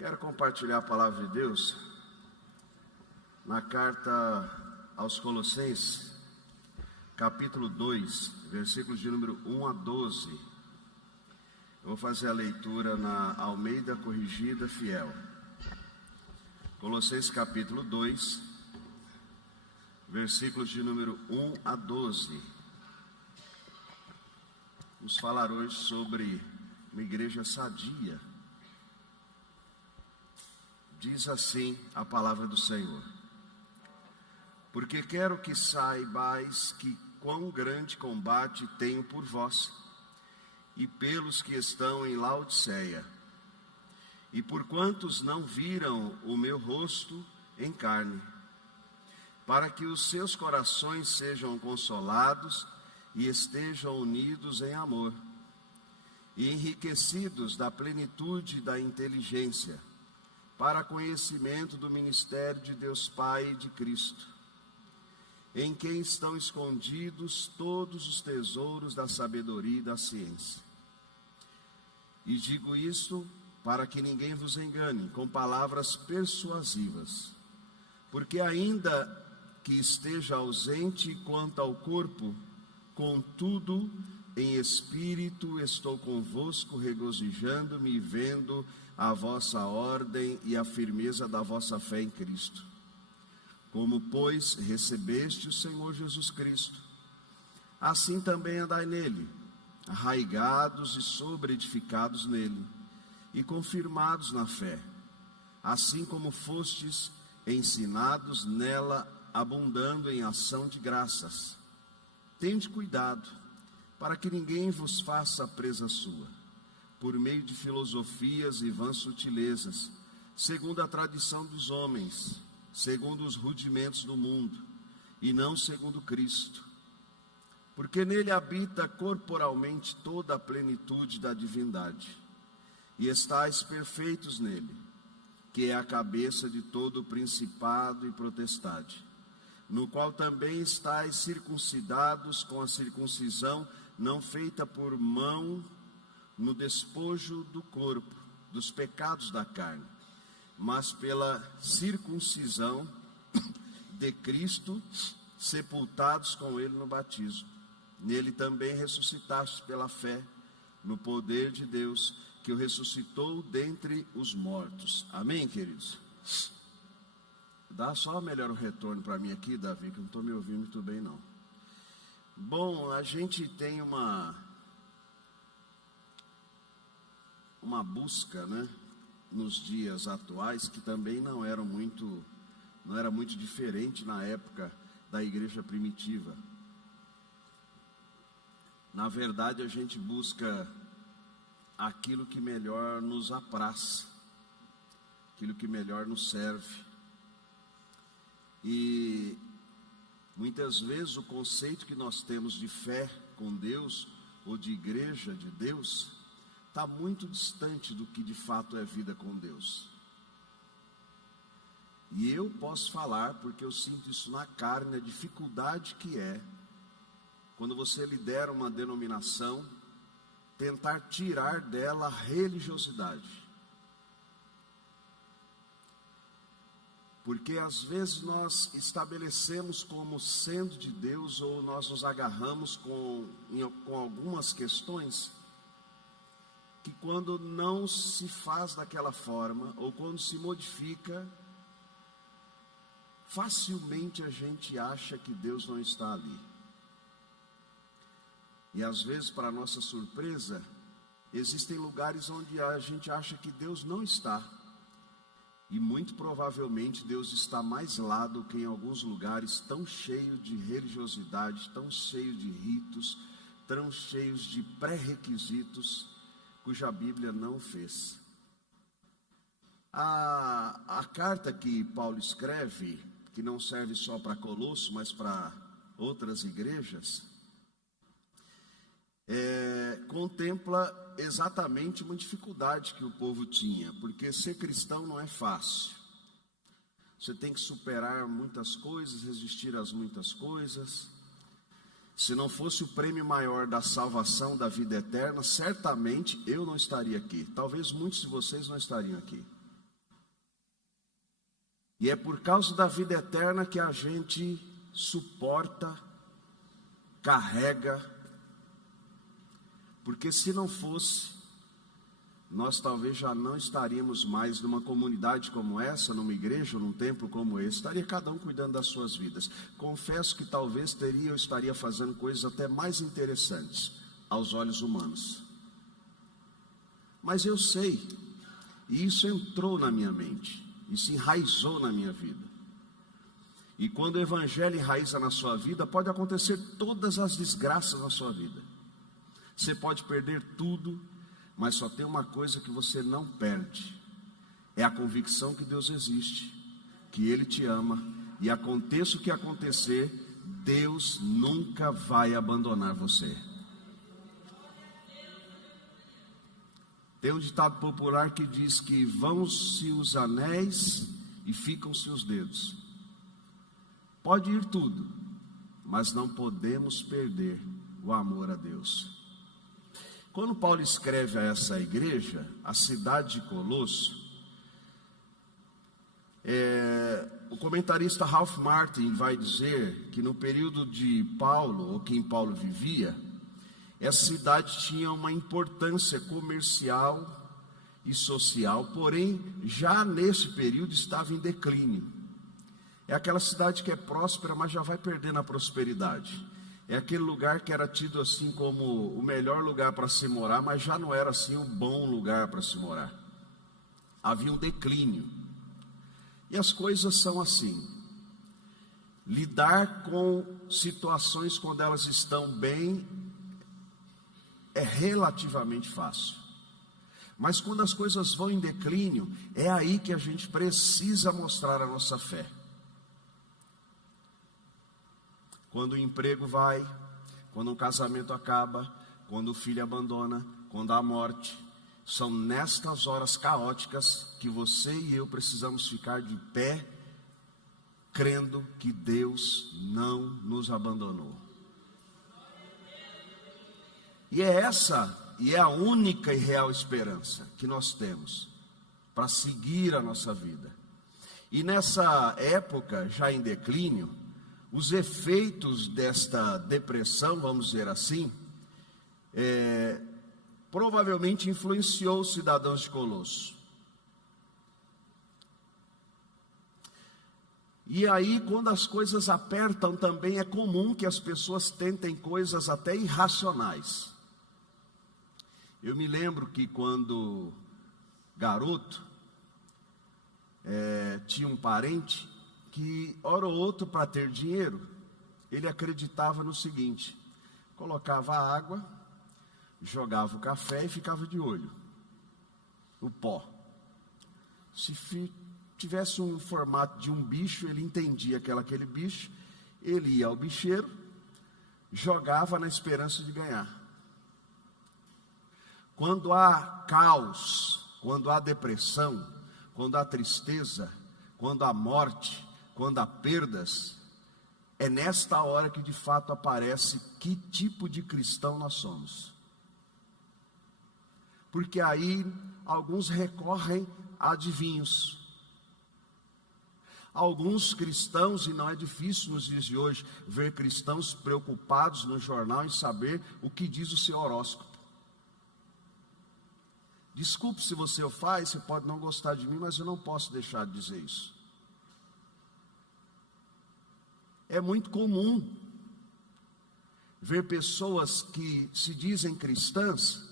Quero compartilhar a palavra de Deus na carta aos Colossenses, capítulo 2, versículos de número 1 a 12. Eu vou fazer a leitura na Almeida Corrigida Fiel. Colossenses capítulo 2, versículos de número 1 a 12. Vamos falar hoje sobre uma igreja sadia. Diz assim a palavra do Senhor: porque quero que saibais que quão grande combate tenho por vós, e pelos que estão em Laodiceia, e por quantos não viram o meu rosto em carne, para que os seus corações sejam consolados e estejam unidos em amor, e enriquecidos da plenitude da inteligência, para conhecimento do ministério de Deus Pai e de Cristo, em quem estão escondidos todos os tesouros da sabedoria e da ciência. E digo isto para que ninguém vos engane com palavras persuasivas, porque ainda que esteja ausente quanto ao corpo, contudo, em espírito estou convosco, regozijando-me e vendo a vossa ordem e a firmeza da vossa fé em Cristo. Como, pois, recebeste o Senhor Jesus Cristo, assim também andai nele, arraigados e sobreedificados nele, e confirmados na fé, assim como fostes ensinados nela, abundando em ação de graças. Tende cuidado, para que ninguém vos faça presa sua, por meio de filosofias e vãs sutilezas, segundo a tradição dos homens, segundo os rudimentos do mundo, e não segundo Cristo. Porque nele habita corporalmente toda a plenitude da divindade, e estáis perfeitos nele, que é a cabeça de todo o principado e potestade, no qual também estáis circuncidados com a circuncisão não feita por mão, no despojo do corpo, dos pecados da carne, mas pela circuncisão de Cristo, sepultados com ele no batismo. Nele também ressuscitastes pela fé, no poder de Deus, que o ressuscitou dentre os mortos. Amém, queridos? Dá só melhor um retorno para mim aqui, Davi, que eu não estou me ouvindo muito bem, não. Bom, a gente tem uma busca, né, nos dias atuais, que também não era muito diferente na época da igreja primitiva. Na verdade, a gente busca aquilo que melhor nos apraz, aquilo que melhor nos serve. E muitas vezes o conceito que nós temos de fé com Deus, ou de igreja de Deus, está muito distante do que de fato é vida com Deus. E eu posso falar, porque eu sinto isso na carne, a dificuldade que é, quando você lidera uma denominação, tentar tirar dela a religiosidade. Porque às vezes nós estabelecemos como sendo de Deus, ou nós nos agarramos com algumas questões, que quando não se faz daquela forma, ou quando se modifica, facilmente a gente acha que Deus não está ali. E às vezes, para nossa surpresa, existem lugares onde a gente acha que Deus não está. E muito provavelmente Deus está mais lá do que em alguns lugares tão cheios de religiosidade, tão cheios de ritos, tão cheios de pré-requisitos, cuja Bíblia não fez. A carta que Paulo escreve, que não serve só para Colosso, mas para outras igrejas, contempla exatamente uma dificuldade que o povo tinha, porque ser cristão não é fácil. Você tem que superar muitas coisas, resistir às muitas coisas. Se não fosse o prêmio maior da salvação, da vida eterna, certamente eu não estaria aqui. Talvez muitos de vocês não estariam aqui. E é por causa da vida eterna que a gente suporta, carrega, porque se não fosse, nós talvez já não estaríamos mais numa comunidade como essa, numa igreja, num templo como esse, estaria cada um cuidando das suas vidas. Confesso que talvez eu estaria fazendo coisas até mais interessantes aos olhos humanos. Mas eu sei, e isso entrou na minha mente, isso enraizou na minha vida. E quando o evangelho enraiza na sua vida, pode acontecer todas as desgraças na sua vida. Você pode perder tudo, mas só tem uma coisa que você não perde: é a convicção que Deus existe, que Ele te ama, e aconteça o que acontecer, Deus nunca vai abandonar você. Tem um ditado popular que diz que vão-se os anéis e ficam-se os dedos. Pode ir tudo, mas não podemos perder o amor a Deus. Quando Paulo escreve a essa igreja, a cidade de Colosso, o comentarista Ralph Martin vai dizer que no período de Paulo, ou que em Paulo vivia, essa cidade tinha uma importância comercial e social, porém, já nesse período estava em declínio. É aquela cidade que é próspera, mas já vai perdendo a prosperidade. É aquele lugar que era tido assim como o melhor lugar para se morar, mas já não era assim um bom lugar para se morar. Havia um declínio. E as coisas são assim. Lidar com situações quando elas estão bem é relativamente fácil. Mas quando as coisas vão em declínio, é aí que a gente precisa mostrar a nossa fé. Quando o emprego vai, quando um casamento acaba, quando o filho abandona, quando há morte, são nestas horas caóticas que você e eu precisamos ficar de pé, crendo que Deus não nos abandonou. E é a única e real esperança que nós temos para seguir a nossa vida. E nessa época, já em declínio, os efeitos desta depressão, vamos dizer assim, provavelmente influenciou os cidadãos de Colosso. E aí, quando as coisas apertam, também é comum que as pessoas tentem coisas até irracionais. Eu me lembro que quando garoto, tinha um parente que, hora ou outra, para ter dinheiro, ele acreditava no seguinte: colocava água, jogava o café e ficava de olho, o pó. Se tivesse um formato de um bicho, ele entendia que era aquele bicho, ele ia ao bicheiro, jogava na esperança de ganhar. Quando há caos, quando há depressão, quando há tristeza, quando há morte, quando há perdas, é nesta hora que de fato aparece que tipo de cristão nós somos. Porque aí alguns recorrem a adivinhos. Alguns cristãos, e não é difícil nos dias de hoje ver cristãos preocupados no jornal em saber o que diz o seu horóscopo. Desculpe se você o faz, você pode não gostar de mim, mas eu não posso deixar de dizer isso. É muito comum ver pessoas que se dizem cristãs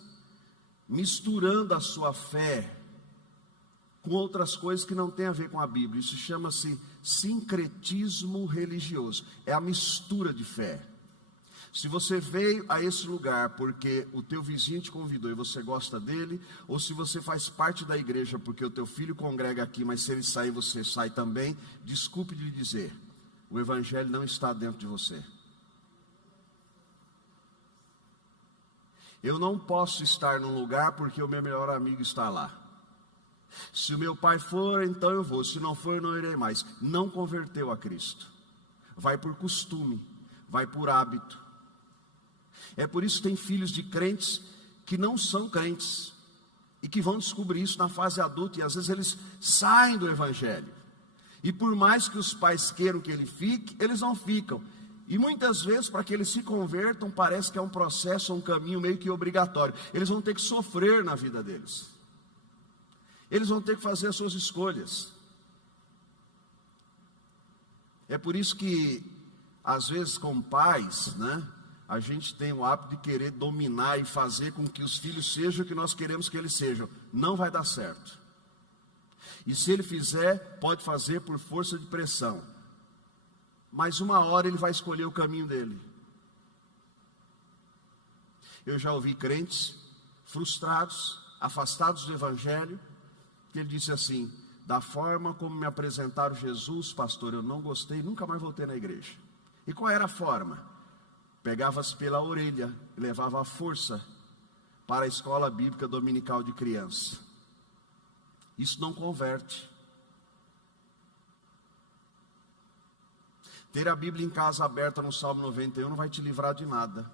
misturando a sua fé com outras coisas que não têm a ver com a Bíblia. Isso chama-se sincretismo religioso. É a mistura de fé. Se você veio a esse lugar porque o teu vizinho te convidou e você gosta dele, ou se você faz parte da igreja porque o teu filho congrega aqui, mas se ele sair, você sai também, desculpe de lhe dizer, o evangelho não está dentro de você. Eu não posso estar num lugar porque o meu melhor amigo está lá. Se o meu pai for, então eu vou. Se não for, eu não irei mais. Não converteu a Cristo. Vai por costume, vai por hábito. É por isso que tem filhos de crentes que não são crentes e que vão descobrir isso na fase adulta, e às vezes eles saem do evangelho. E por mais que os pais queiram que ele fique, eles não ficam. E muitas vezes, para que eles se convertam, parece que é um processo, um caminho meio que obrigatório. Eles vão ter que sofrer na vida deles. Eles vão ter que fazer as suas escolhas. É por isso que, às vezes, como pais, né, a gente tem o hábito de querer dominar e fazer com que os filhos sejam o que nós queremos que eles sejam. Não vai dar certo. E se ele fizer, pode fazer por força de pressão. Mas uma hora ele vai escolher o caminho dele. Eu já ouvi crentes frustrados, afastados do Evangelho, que ele disse assim: da forma como me apresentaram Jesus, pastor, eu não gostei, nunca mais voltei na igreja. E qual era a forma? Pegava-se pela orelha e levava a força para a escola bíblica dominical de criança. Isso não converte. Ter a Bíblia em casa aberta no Salmo 91 não vai te livrar de nada.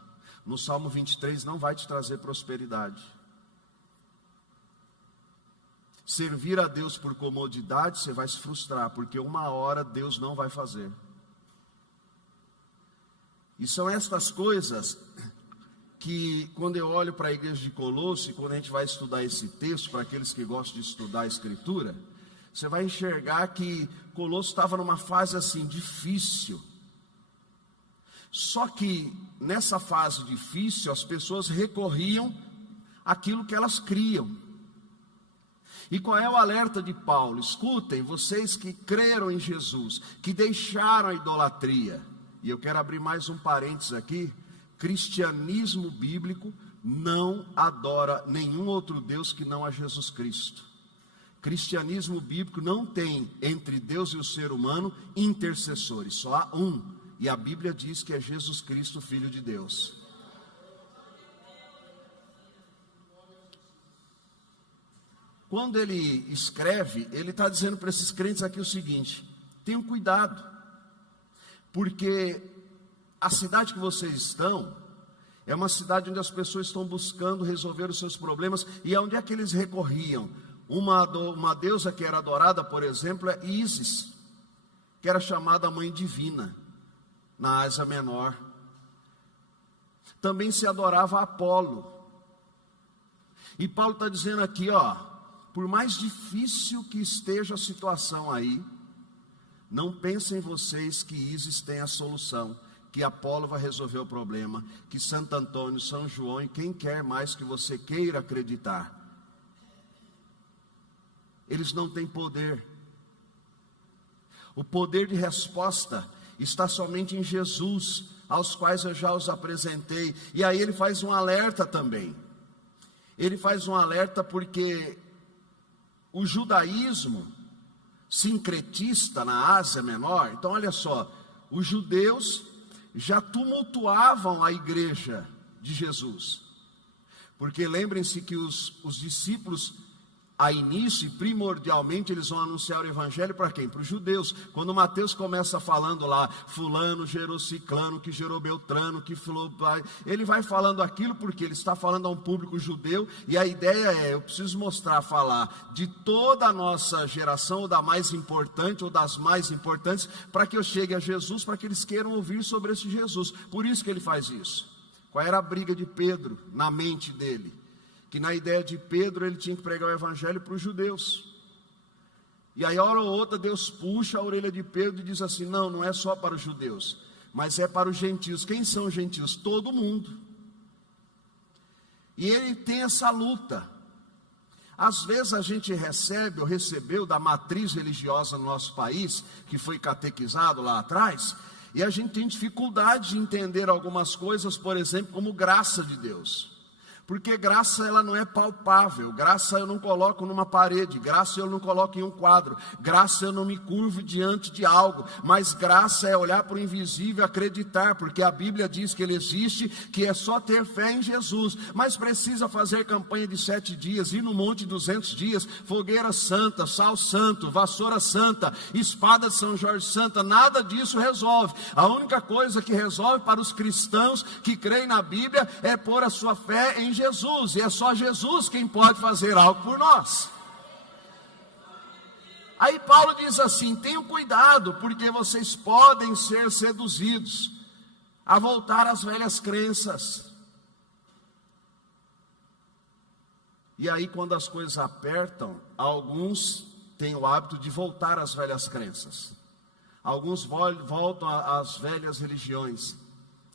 No Salmo 23 não vai te trazer prosperidade. Servir a Deus por comodidade, você vai se frustrar, porque uma hora Deus não vai fazer. E são estas coisas que, quando eu olho para a igreja de Colosso, quando a gente vai estudar esse texto, para aqueles que gostam de estudar a Escritura, você vai enxergar que Colosso estava numa fase assim, difícil. Só que, nessa fase difícil, as pessoas recorriam àquilo que elas criam. E qual é o alerta de Paulo? Escutem, vocês que creram em Jesus, que deixaram a idolatria. E eu quero abrir mais um parênteses aqui. Cristianismo bíblico não adora nenhum outro Deus que não a Jesus Cristo. Cristianismo bíblico não tem entre Deus e o ser humano intercessores, só há um. E a Bíblia diz que é Jesus Cristo, Filho de Deus. Quando ele escreve, ele está dizendo para esses crentes aqui o seguinte: tenham cuidado, porque a cidade que vocês estão é uma cidade onde as pessoas estão buscando resolver os seus problemas. E onde é que eles recorriam? Uma deusa que era adorada, por exemplo, é Ísis, que era chamada Mãe Divina, na Ásia Menor. Também se adorava Apolo. E Paulo está dizendo aqui, por mais difícil que esteja a situação aí, não pensem vocês que Ísis tem a solução, que Apolo vai resolver o problema, que Santo Antônio, São João e quem quer mais que você queira acreditar. Eles não têm poder. O poder de resposta está somente em Jesus, aos quais eu já os apresentei. E aí ele faz um alerta também. Ele faz um alerta porque o judaísmo sincretista na Ásia Menor, então olha só, os judeus já tumultuavam a igreja de Jesus, porque lembrem-se que os discípulos, a início, primordialmente, eles vão anunciar o evangelho para quem? Para os judeus. Quando Mateus começa falando lá, fulano gerou ciclano, que gerou beltrano, que falou, ele vai falando aquilo porque ele está falando a um público judeu, e a ideia é, eu preciso falar de toda a nossa geração, ou da mais importante, ou das mais importantes, para que eu chegue a Jesus, para que eles queiram ouvir sobre esse Jesus. Por isso que ele faz isso. Qual era a briga de Pedro na mente dele? Que na ideia de Pedro ele tinha que pregar o evangelho para os judeus. E aí, hora ou outra, Deus puxa a orelha de Pedro e diz assim: não, não é só para os judeus, mas é para os gentios. Quem são os gentios? Todo mundo. E ele tem essa luta. Às vezes a gente recebe ou recebeu da matriz religiosa no nosso país, que foi catequizado lá atrás, e a gente tem dificuldade de entender algumas coisas, por exemplo, como graça de Deus. Porque graça ela não é palpável, graça eu não coloco numa parede, graça eu não coloco em um quadro, graça eu não me curvo diante de algo, mas graça é olhar para o invisível e acreditar, porque a Bíblia diz que ele existe, que é só ter fé em Jesus, mas precisa fazer campanha de 7 dias, ir no monte 200 dias, fogueira santa, sal santo, vassoura santa, espada de São Jorge santa, nada disso resolve. A única coisa que resolve para os cristãos que creem na Bíblia é pôr a sua fé em Jesus, e é só Jesus quem pode fazer algo por nós. Aí Paulo diz assim: tenham cuidado, porque vocês podem ser seduzidos a voltar às velhas crenças. E aí, quando as coisas apertam, alguns têm o hábito de voltar às velhas crenças. Alguns voltam às velhas religiões.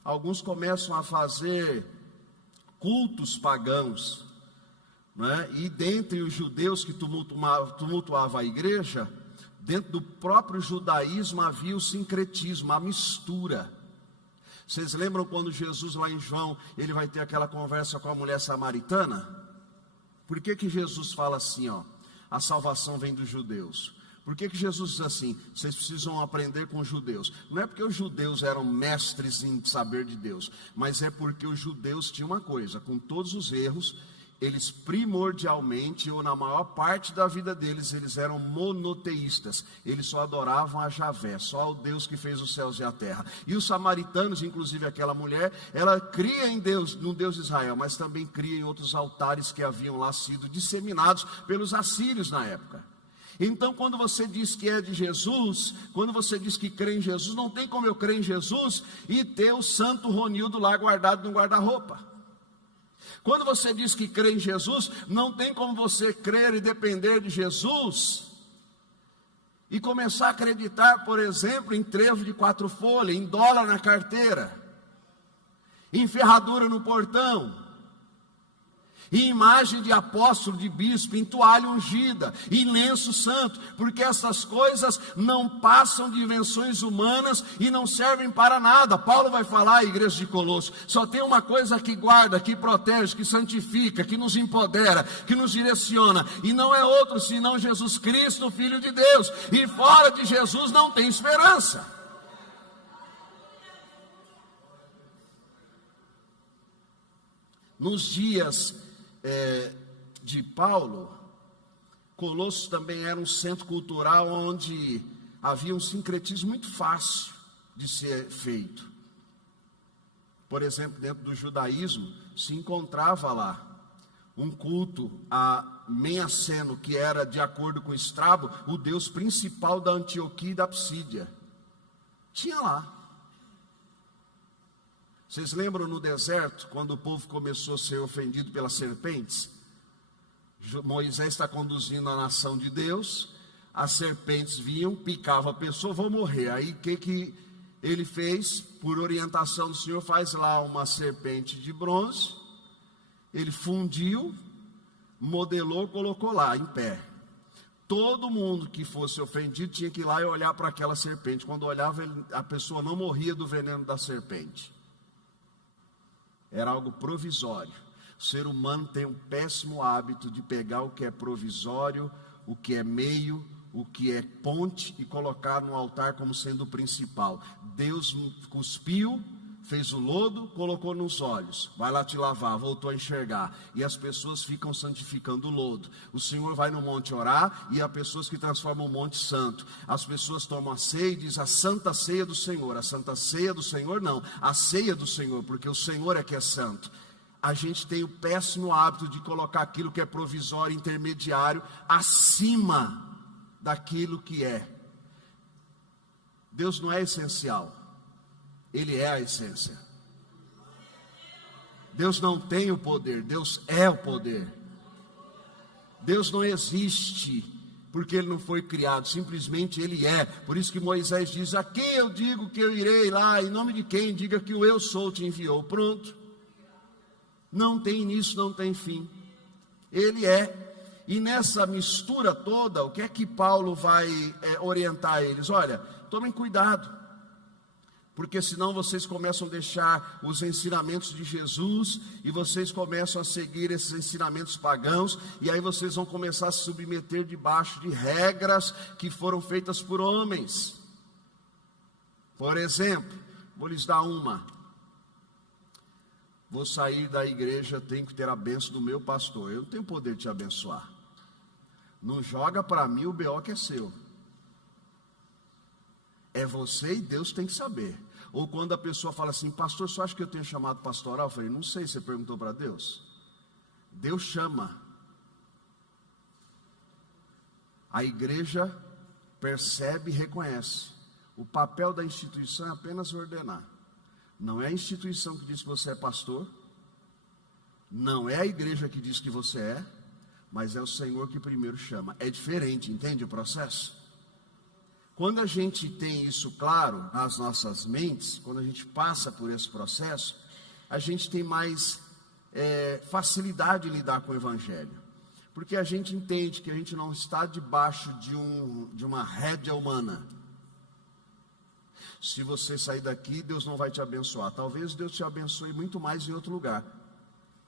Alguns começam a fazer cultos pagãos, né? E dentre os judeus que tumultuavam a igreja, dentro do próprio judaísmo havia o sincretismo, a mistura. Vocês lembram quando Jesus, lá em João, ele vai ter aquela conversa com a mulher samaritana? Por que Jesus fala assim, a salvação vem dos judeus? Por que Jesus diz assim, vocês precisam aprender com os judeus? Não é porque os judeus eram mestres em saber de Deus, mas é porque os judeus tinham uma coisa: com todos os erros, eles primordialmente, ou na maior parte da vida deles, eles eram monoteístas. Eles só adoravam a Javé, só ao Deus que fez os céus e a terra. E os samaritanos, inclusive aquela mulher, ela cria em Deus, no Deus de Israel, mas também cria em outros altares que haviam lá sido disseminados pelos assírios na época. Então, quando você diz que é de Jesus, quando você diz que crê em Jesus, não tem como eu crer em Jesus e ter o santo Ronildo lá guardado no guarda-roupa. Quando você diz que crê em Jesus, não tem como você crer e depender de Jesus e começar a acreditar, por exemplo, em trevo de 4 folhas, em dólar na carteira, em ferradura no portão, em imagem de apóstolo, de bispo, em toalha ungida, em lenço santo, porque essas coisas não passam de invenções humanas e não servem para nada. Paulo vai falar à igreja de Colossos: só tem uma coisa que guarda, que protege, que santifica, que nos empodera, que nos direciona, e não é outro senão Jesus Cristo, Filho de Deus, e fora de Jesus não tem esperança. Nos dias de Paulo, Colossos também era um centro cultural onde havia um sincretismo muito fácil de ser feito. Por exemplo, dentro do judaísmo se encontrava lá um culto a Meaceno, que era, de acordo com Estrabo, o deus principal da Antioquia e da Psídia. Tinha lá. Vocês lembram no deserto, quando o povo começou a ser ofendido pelas serpentes? Moisés está conduzindo a nação de Deus, as serpentes vinham, picavam a pessoa, vão morrer. Aí o que ele fez? Por orientação do Senhor, faz lá uma serpente de bronze, ele fundiu, modelou, colocou lá em pé. Todo mundo que fosse ofendido tinha que ir lá e olhar para aquela serpente. Quando olhava, a pessoa não morria do veneno da serpente. Era algo provisório. O ser humano tem um péssimo hábito de pegar o que é provisório, o que é meio, o que é ponte, e colocar no altar como sendo o principal. Deus cuspiu, fez o lodo, colocou nos olhos, vai lá te lavar, voltou a enxergar, e as pessoas ficam santificando o lodo. O Senhor vai no monte orar, e há pessoas que transformam o monte santo. As pessoas tomam a ceia e dizem: a santa ceia do Senhor. A santa ceia do Senhor não, a ceia do Senhor, porque o Senhor é que é santo. A gente tem o péssimo hábito de colocar aquilo que é provisório, intermediário, acima daquilo que é. Deus não é essencial, Ele é a essência. Deus não tem o poder, Deus é o poder. Deus não existe porque Ele não foi criado, simplesmente Ele é. Por isso que Moisés diz: a quem eu digo que eu irei lá, em nome de quem? Diga que o eu sou te enviou. Pronto. Não tem início, não tem fim. Ele é. E nessa mistura toda, o que é que Paulo vai orientar eles? Olha, tomem cuidado, porque senão vocês começam a deixar os ensinamentos de Jesus, e vocês começam a seguir esses ensinamentos pagãos, e aí vocês vão começar a se submeter debaixo de regras que foram feitas por homens. Por exemplo, vou lhes dar uma. Vou sair da igreja, tenho que ter a bênção do meu pastor. Eu não tenho poder de te abençoar. Não joga para mim o BO que é seu. É você e Deus tem que saber. Ou quando a pessoa fala assim: pastor, só acha que eu tenho chamado pastoral? Eu falei: não sei, você perguntou para Deus? Deus chama. A igreja percebe e reconhece. O papel da instituição é apenas ordenar. Não é a instituição que diz que você é pastor, não é a igreja que diz que você é, mas é o Senhor que primeiro chama. É diferente, entende o processo? Quando a gente tem isso claro nas nossas mentes, quando a gente passa por esse processo, a gente tem mais facilidade em lidar com o Evangelho. Porque a gente entende que a gente não está debaixo de uma rédea humana. Se você sair daqui, Deus não vai te abençoar. Talvez Deus te abençoe muito mais em outro lugar.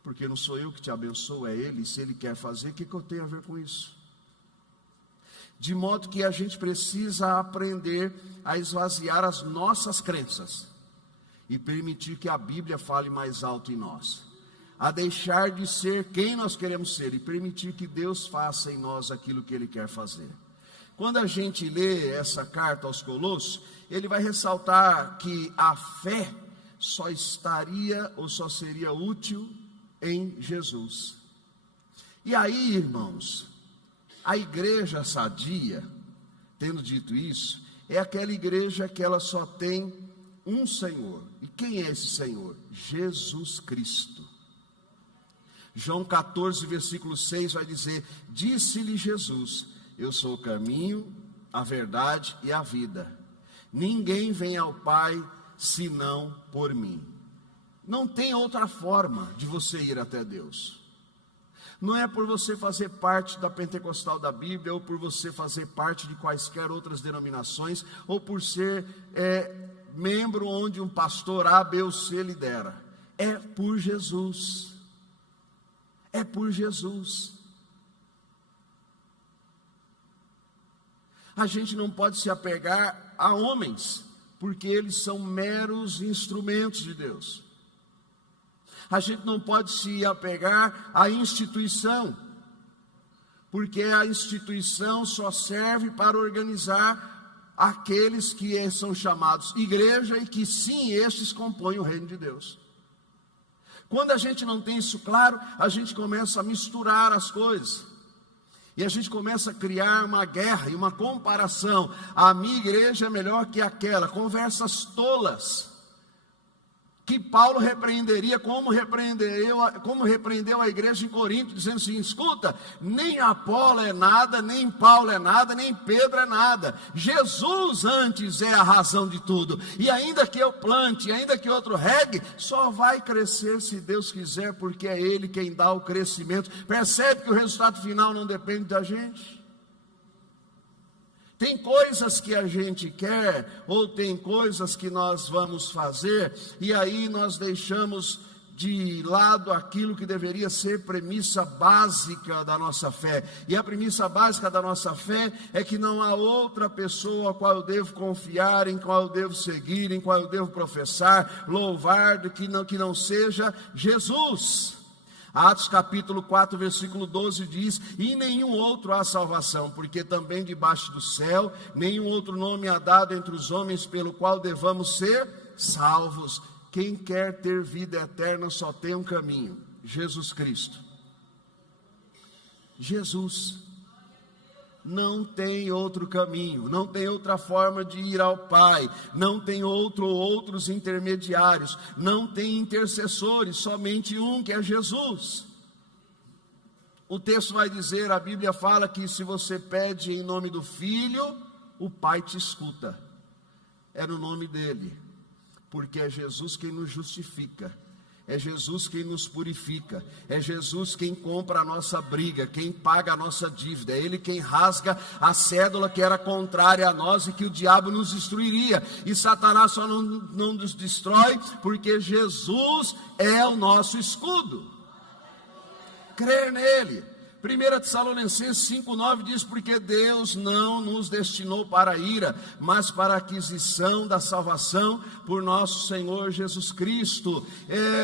Porque não sou eu que te abençoo, é Ele. E se Ele quer fazer, o que eu tenho a ver com isso? De modo que a gente precisa aprender a esvaziar as nossas crenças e permitir que a Bíblia fale mais alto em nós. A deixar de ser quem nós queremos ser e permitir que Deus faça em nós aquilo que Ele quer fazer. Quando a gente lê essa carta aos Colossos, ele vai ressaltar que a fé só estaria ou só seria útil em Jesus. E aí, irmãos, a igreja sadia, tendo dito isso, é aquela igreja que ela só tem um Senhor. E quem é esse Senhor? Jesus Cristo. João 14, versículo 6 vai dizer: disse-lhe Jesus: eu sou o caminho, a verdade e a vida. Ninguém vem ao Pai senão por mim. Não tem outra forma de você ir até Deus. Não é por você fazer parte da Pentecostal da Bíblia, ou por você fazer parte de quaisquer outras denominações, ou por ser membro onde um pastor A, B ou C lidera. É por Jesus. É por Jesus. A gente não pode se apegar a homens, porque eles são meros instrumentos de Deus. A gente não pode se apegar à instituição, porque a instituição só serve para organizar aqueles que são chamados igreja e que sim, estes compõem o reino de Deus. Quando a gente não tem isso claro, a gente começa a misturar as coisas. E a gente começa a criar uma guerra e uma comparação. A minha igreja é melhor que aquela. Conversas tolas. Que Paulo repreenderia como repreendeu a igreja em Corinto, dizendo assim: escuta, nem Apolo é nada, nem Paulo é nada, nem Pedro é nada. Jesus antes é a razão de tudo. E ainda que eu plante, ainda que outro regue, só vai crescer se Deus quiser, porque é Ele quem dá o crescimento. Percebe que o resultado final não depende da gente? Tem coisas que a gente quer, ou tem coisas que nós vamos fazer, e aí nós deixamos de lado aquilo que deveria ser premissa básica da nossa fé. E a premissa básica da nossa fé é que não há outra pessoa a qual eu devo confiar, em qual eu devo seguir, em qual eu devo professar, louvar, que não seja Jesus. Atos capítulo 4, versículo 12 diz: e nenhum outro há salvação, porque também debaixo do céu nenhum outro nome há dado entre os homens pelo qual devamos ser salvos. Quem quer ter vida eterna só tem um caminho: Jesus Cristo. Jesus. Não tem outro caminho, não tem outra forma de ir ao Pai, não tem outros intermediários, não tem intercessores, somente um, que é Jesus. O texto vai dizer, a Bíblia fala que se você pede em nome do Filho, o Pai te escuta. É no nome dele, porque é Jesus quem nos justifica. É Jesus quem nos purifica, é Jesus quem compra a nossa briga, quem paga a nossa dívida, é Ele quem rasga a cédula que era contrária a nós e que o diabo nos destruiria. E Satanás só não nos destrói porque Jesus é o nosso escudo. Crer nele. 1 Tessalonicenses 5,9 diz: porque Deus não nos destinou para a ira, mas para a aquisição da salvação por nosso Senhor Jesus Cristo.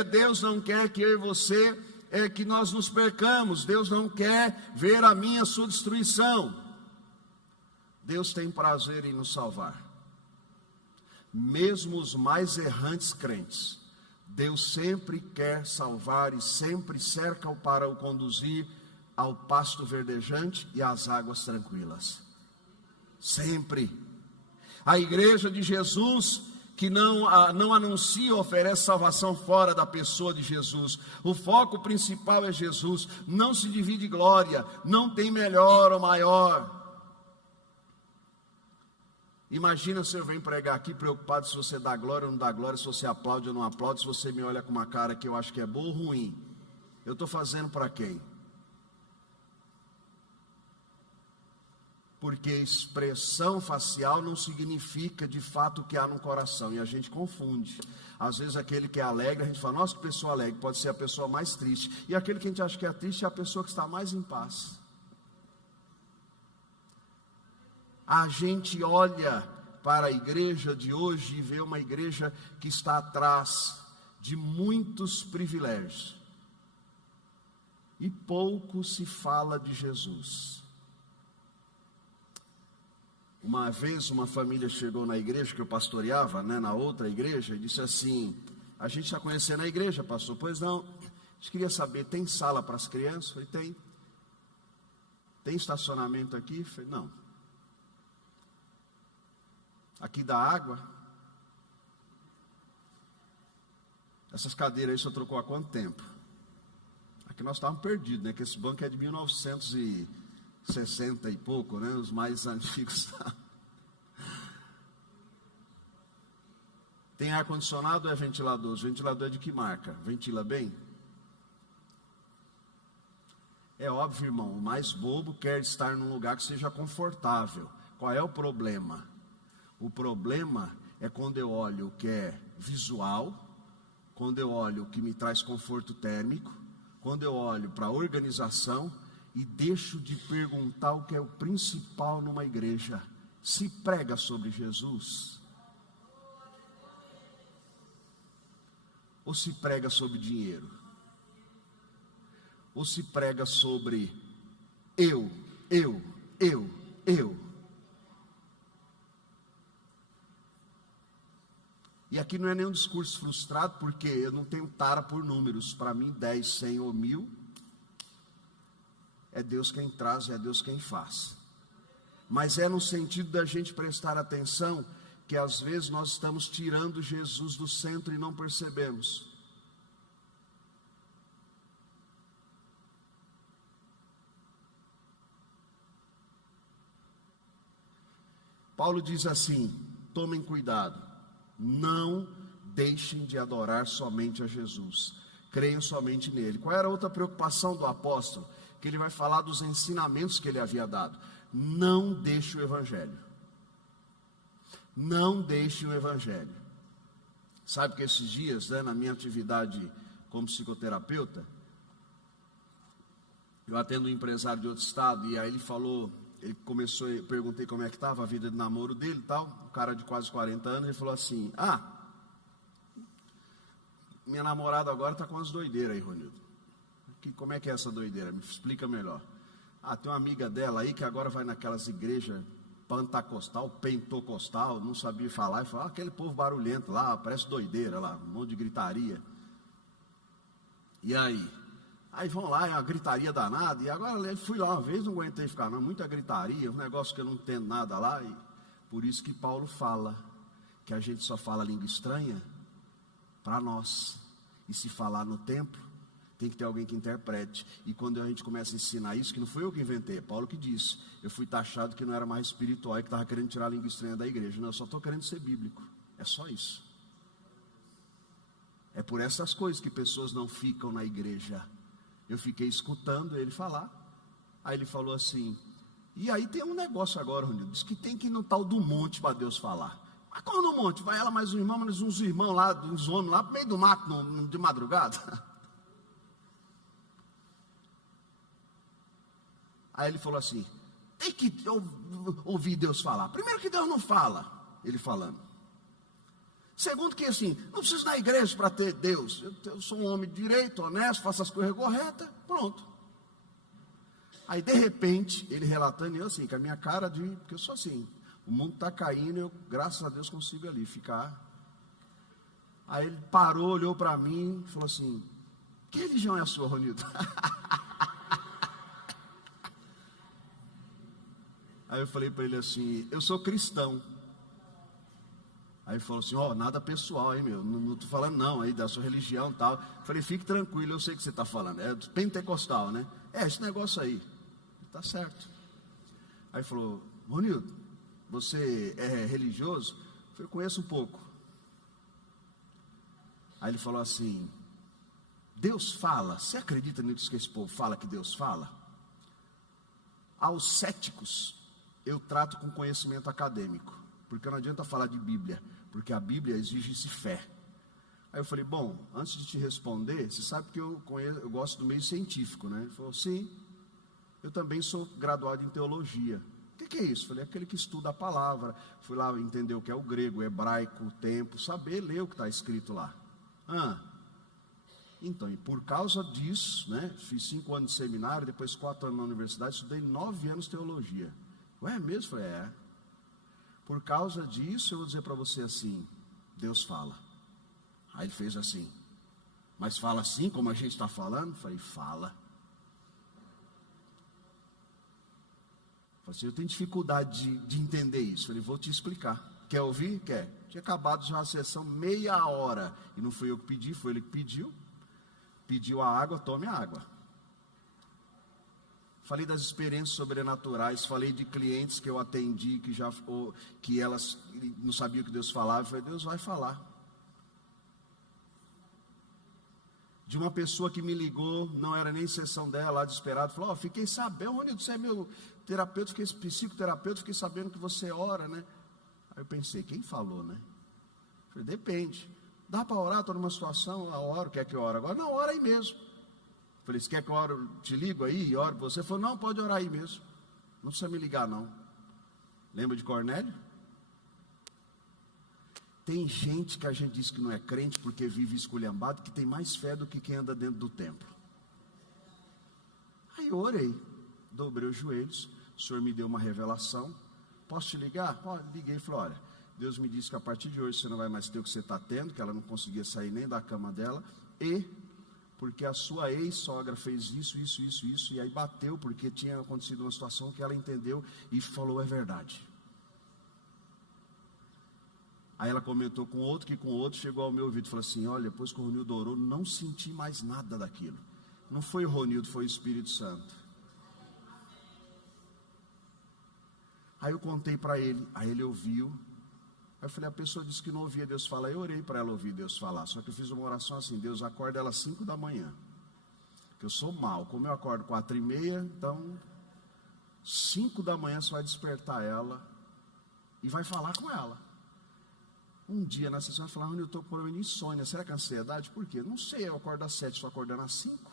Deus não quer que eu e você, que nós nos percamos. Deus não quer ver a minha e a sua destruição. Deus tem prazer em nos salvar. Mesmo os mais errantes crentes, Deus sempre quer salvar e sempre cerca-o para o conduzir ao pasto verdejante e às águas tranquilas. Sempre. A igreja de Jesus, que não anuncia ou oferece salvação fora da pessoa de Jesus. O foco principal é Jesus. Não se divide glória, não tem melhor ou maior. Imagina se eu venho pregar aqui preocupado se você dá glória ou não dá glória, se você aplaude ou não aplaude, se você me olha com uma cara que eu acho que é boa ou ruim. Eu estou fazendo para quem? Porque expressão facial não significa de fato o que há no coração, e a gente confunde. Às vezes aquele que é alegre, a gente fala, nossa, que pessoa alegre, pode ser a pessoa mais triste, e aquele que a gente acha que é triste é a pessoa que está mais em paz. A gente olha para a igreja de hoje e vê uma igreja que está atrás de muitos privilégios, e pouco se fala de Jesus. Uma vez uma família chegou na igreja que eu pastoreava, na outra igreja, e disse assim, a gente está conhecendo a igreja, pastor? Pois não, a gente queria saber, tem sala para as crianças? Eu falei, tem. Tem estacionamento aqui? Eu falei, não. Aqui dá água? Essas cadeiras aí o senhor trocou há quanto tempo? Aqui nós estávamos perdidos, que esse banco é de 1960 e pouco, os mais antigos. Tem ar-condicionado ou é ventilador? O ventilador é de que marca? Ventila bem? É óbvio, irmão, o mais bobo quer estar num lugar que seja confortável. Qual é o problema? O problema é quando eu olho o que é visual, quando eu olho o que me traz conforto térmico, quando eu olho para a organização e deixo de perguntar o que é o principal numa igreja. Se prega sobre Jesus? Ou se prega sobre dinheiro? Ou se prega sobre eu? E aqui não é nenhum discurso frustrado, porque eu não tenho tara por números. Para mim 10, 100 ou 1000 é Deus quem traz, é Deus quem faz. Mas é no sentido da gente prestar atenção que às vezes nós estamos tirando Jesus do centro e não percebemos. Paulo diz assim, tomem cuidado, não deixem de adorar somente a Jesus, creiam somente nele. Qual era a outra preocupação do apóstolo? Que ele vai falar dos ensinamentos que ele havia dado. Não deixe o evangelho. Não deixe o evangelho. Sabe que esses dias, na minha atividade como psicoterapeuta, eu atendo um empresário de outro estado, e aí ele falou, ele começou, eu perguntei como é que estava a vida de namoro dele e tal, um cara de quase 40 anos, ele falou assim, minha namorada agora está com umas doideiras aí, Ronildo. Como é que é essa doideira? Me explica melhor. Tem uma amiga dela aí que agora vai naquelas igrejas pentecostal, não sabia falar, e falou, aquele povo barulhento lá, parece doideira lá, um monte de gritaria. E aí vão lá, é uma gritaria danada, e agora eu fui lá uma vez, não aguentei ficar não, muita gritaria, um negócio que eu não entendo nada lá, e por isso que Paulo fala, que a gente só fala língua estranha para nós, e se falar no templo, tem que ter alguém que interprete. E quando a gente começa a ensinar isso, que não foi eu que inventei, é Paulo que disse, eu fui taxado que não era mais espiritual e que estava querendo tirar a língua estranha da igreja. Não, eu só estou querendo ser bíblico, é só isso. É por essas coisas que pessoas não ficam na igreja. Eu fiquei escutando ele falar, aí ele falou assim, e aí tem um negócio agora, Ronildo, diz que tem que ir no tal do monte para Deus falar. Mas qual no monte? Vai ela mais um irmão, mais uns irmãos lá, uns homens lá, no meio do mato, de madrugada. Aí ele falou assim, tem que ouvir Deus falar. Primeiro que Deus não fala, ele falando. Segundo que assim, não preciso ir na igreja para ter Deus. Eu sou um homem direito, honesto, faço as coisas corretas, pronto. Aí de repente, ele relatando, eu assim, com a minha cara de, porque eu sou assim, o mundo está caindo, eu graças a Deus consigo ali ficar. Aí ele parou, olhou para mim e falou assim, que religião é a sua, Ronildo? Aí eu falei para ele assim, eu sou cristão. Aí ele falou assim, nada pessoal, hein, meu, não estou falando não, aí da sua religião e tal. Eu falei, fique tranquilo, eu sei o que você está falando, é pentecostal, né? Esse negócio aí, tá certo. Aí ele falou, Ronildo, você é religioso? Eu falei, conheço um pouco. Aí ele falou assim, Deus fala, você acredita nisso que esse povo fala que Deus fala? Aos céticos, eu trato com conhecimento acadêmico, porque não adianta falar de Bíblia, porque a Bíblia exige-se fé. Aí eu falei, bom, antes de te responder, você sabe que eu gosto do meio científico, né? Ele falou, sim, eu também sou graduado em teologia. O que é isso? Eu falei, aquele que estuda a palavra. Fui lá entender o que é o grego, o hebraico, o tempo, saber ler o que está escrito lá. Então, e por causa disso, né, fiz 5 anos de seminário, depois 4 anos na universidade, estudei 9 anos de teologia. Ué, mesmo? Eu falei, Por causa disso, eu vou dizer para você assim, Deus fala. Aí ele fez assim, mas fala assim como a gente está falando? Eu falei, fala. Eu falei assim, eu tenho dificuldade de entender isso. Eu falei, vou te explicar. Quer ouvir? Quer. Tinha acabado já a sessão, meia hora. E não fui eu que pedi, foi ele que pediu. Pediu a água, tome a água. Falei das experiências sobrenaturais, falei de clientes que eu atendi, que elas não sabiam que Deus falava. Eu falei, Deus vai falar. De uma pessoa que me ligou, não era nem sessão dela, lá desesperado, falou, fiquei sabendo, Ronildo, você é meu terapeuta, psicoterapeuta, fiquei sabendo que você ora, né? Aí eu pensei, quem falou, né? Eu falei, depende. Dá para orar? Estou numa situação, eu oro, quer que eu ore agora? Não, ora aí mesmo. Eu falei, você quer que eu ore, te ligo aí e oro para você? Ele falou, não, pode orar aí mesmo. Não precisa me ligar não. Lembra de Cornélio? Tem gente que a gente diz que não é crente porque vive esculhambado, que tem mais fé do que quem anda dentro do templo. Aí eu orei, dobrei os joelhos, o Senhor me deu uma revelação. Posso te ligar? Liguei e falei, olha, Deus me disse que a partir de hoje você não vai mais ter o que você está tendo, que ela não conseguia sair nem da cama dela, e porque a sua ex-sogra fez isso, e aí bateu, porque tinha acontecido uma situação que ela entendeu e falou, é verdade. Aí ela comentou com outro, que com outro chegou ao meu ouvido e falou assim, olha, depois que o Ronildo orou, não senti mais nada daquilo. Não foi o Ronildo, foi o Espírito Santo. Aí eu contei para ele, aí ele ouviu. Aí eu falei, a pessoa disse que não ouvia Deus falar. Eu orei para ela ouvir Deus falar, só que eu fiz uma oração assim, Deus, acorda ela às 5 da manhã, que eu sou mau, como eu acordo 4h30, então 5 da manhã você vai despertar ela e vai falar com ela. Um dia na sessão ela falou, eu estou com problema de insônia, será que é ansiedade? Por quê? Não sei, eu acordo às 7, estou acordando às 5.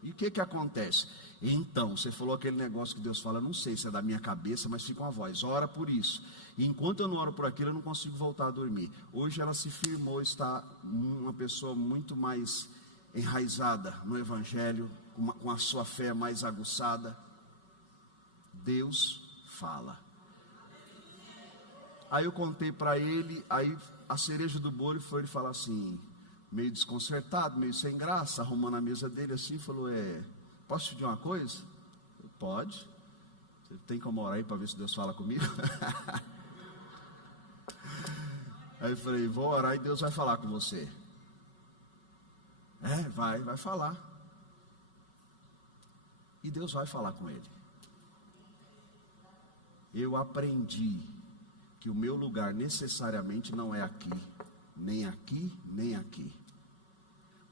E o que acontece? Então, você falou aquele negócio que Deus fala, não sei se é da minha cabeça, mas fica uma voz, ora por isso. E enquanto eu não oro por aquilo, eu não consigo voltar a dormir. Hoje ela se firmou, está uma pessoa muito mais enraizada no Evangelho, com a sua fé mais aguçada. Deus fala. Aí eu contei para ele, aí a cereja do bolo foi ele falar assim, meio desconcertado, meio sem graça, arrumando a mesa dele assim, falou, posso te pedir uma coisa? Eu, pode. Você tem como orar aí para ver se Deus fala comigo? Aí eu falei, vou orar e Deus vai falar com você. Vai falar. E Deus vai falar com ele. Eu aprendi que o meu lugar necessariamente não é aqui, nem aqui, nem aqui.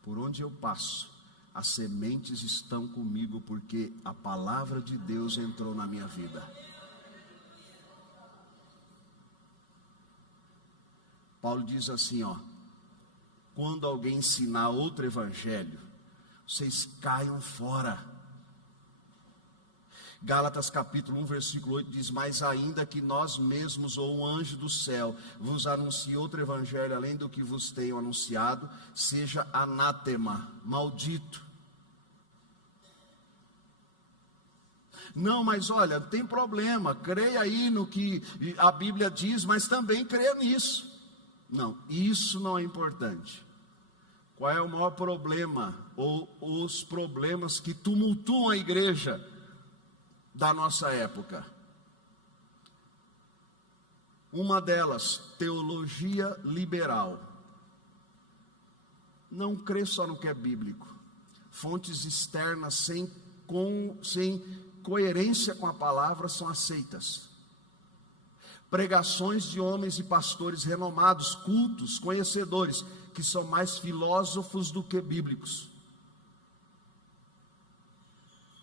Por onde eu passo, as sementes estão comigo, porque a palavra de Deus entrou na minha vida. Paulo diz assim, quando alguém ensinar outro evangelho, vocês caiam fora. Gálatas capítulo 1, versículo 8 diz, mas ainda que nós mesmos ou um anjo do céu vos anuncie outro evangelho além do que vos tenho anunciado, seja anátema, maldito. Não, mas olha, tem problema, creia aí no que a Bíblia diz, mas também creia nisso. Não, isso não é importante. Qual é o maior problema, ou os problemas que tumultuam a igreja? da nossa época. Uma delas, teologia liberal. Não crê só no que é bíblico. Fontes externas sem coerência com a palavra são aceitas. Pregações de homens e pastores renomados, cultos, conhecedores, que são mais filósofos do que bíblicos.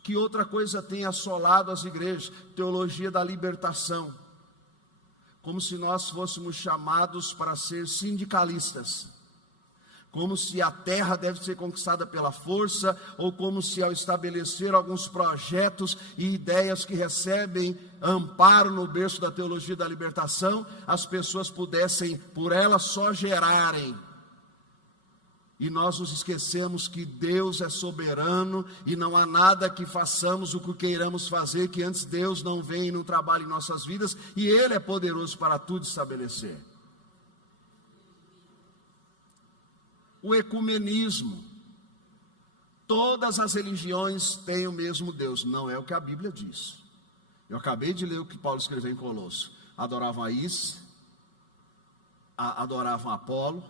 Que outra coisa tem assolado as igrejas? Teologia da libertação. Como se nós fôssemos chamados para ser sindicalistas. Como se a terra deve ser conquistada pela força, ou como se ao estabelecer alguns projetos e ideias que recebem amparo no berço da teologia da libertação, as pessoas pudessem, por elas só gerarem. E nós nos esquecemos que Deus é soberano e não há nada que façamos o que queiramos fazer, que antes Deus não vem e não trabalha em nossas vidas, e Ele é poderoso para tudo estabelecer. O ecumenismo. Todas as religiões têm o mesmo Deus. Não é o que a Bíblia diz. Eu acabei de ler o que Paulo escreveu em Colossos. Adoravam a Ísis, adoravam a Apolo.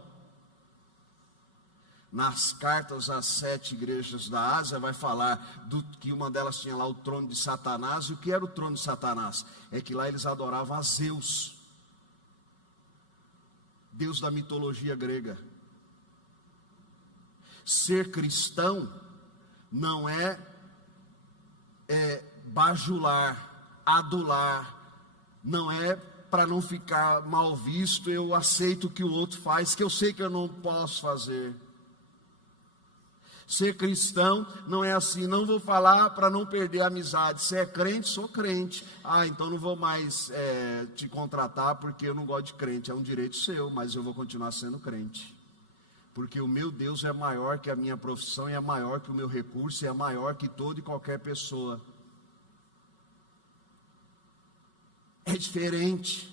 Nas cartas às 7 igrejas da Ásia, vai falar que uma delas tinha lá o trono de Satanás. E o que era o trono de Satanás? É que lá eles adoravam a Zeus, Deus da mitologia grega. Ser cristão não é bajular, adular, não é para não ficar mal visto, eu aceito o que o outro faz, que eu sei que eu não posso fazer. Ser cristão não é assim, não vou falar para não perder a amizade. Se é crente, sou crente. Então não vou mais te contratar porque eu não gosto de crente. É um direito seu, mas eu vou continuar sendo crente. Porque o meu Deus é maior que a minha profissão, é maior que o meu recurso, é maior que toda e qualquer pessoa. É diferente.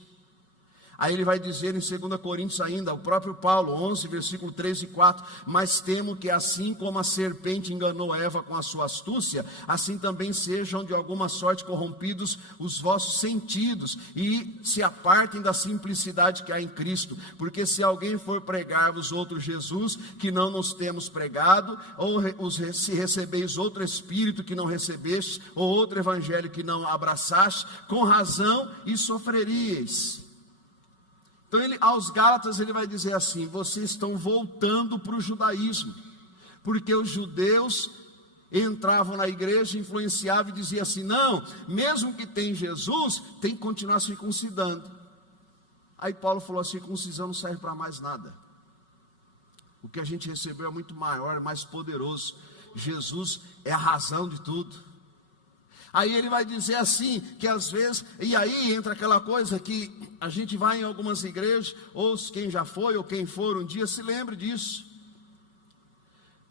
Aí ele vai dizer em 2 Coríntios ainda, o próprio Paulo, 11, versículo 3 e 4, mas temo que assim como a serpente enganou Eva com a sua astúcia, assim também sejam de alguma sorte corrompidos os vossos sentidos, e se apartem da simplicidade que há em Cristo, porque se alguém for pregar-vos outro Jesus, que não nos temos pregado, ou se recebeis outro Espírito que não recebestes, ou outro Evangelho que não abraçaste, com razão e sofreríeis. Então, aos Gálatas ele vai dizer assim: vocês estão voltando para o judaísmo, porque os judeus entravam na igreja, influenciavam e diziam assim: não, mesmo que tem Jesus, tem que continuar circuncidando. Aí Paulo falou: a circuncisão não serve para mais nada, o que a gente recebeu é muito maior, é mais poderoso. Jesus é a razão de tudo. Aí ele vai dizer assim, que às vezes, e aí entra aquela coisa que a gente vai em algumas igrejas, ou quem já foi, ou quem for um dia, se lembre disso.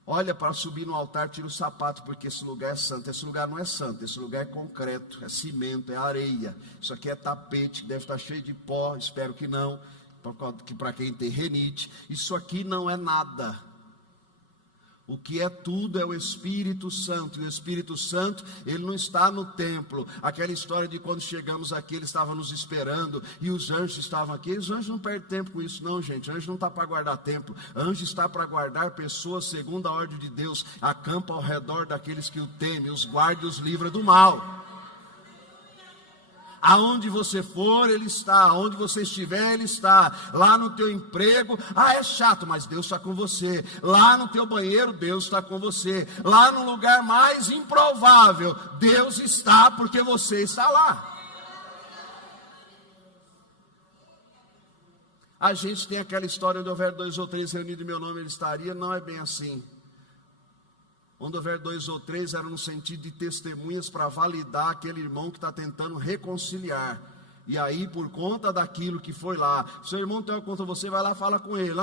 Olha, para subir no altar, tira o sapato, porque esse lugar é santo. Esse lugar não é santo, esse lugar é concreto, é cimento, é areia. Isso aqui é tapete, deve estar cheio de pó, espero que não, para quem tem renite. Isso aqui não é nada. O que é tudo é o Espírito Santo, e o Espírito Santo, ele não está no templo. Aquela história de quando chegamos aqui, ele estava nos esperando, e os anjos estavam aqui. Os anjos não perdem tempo com isso não, gente. Anjo não está para guardar templo, anjo está para guardar pessoas segundo a ordem de Deus. Acampa ao redor daqueles que o temem, os guarda e os livra do mal. Aonde você for, Ele está. Aonde você estiver, Ele está. Lá no teu emprego, é chato, mas Deus está com você. Lá no teu banheiro, Deus está com você. Lá no lugar mais improvável, Deus está, porque você está lá. A gente tem aquela história: onde houver 2 ou 3 reunidos em meu nome, Ele estaria. Não é bem assim. Onde houver 2 ou 3 era no sentido de testemunhas para validar aquele irmão que está tentando reconciliar. E aí, por conta daquilo que foi lá, seu irmão tem contra você, vai lá, fala com ele.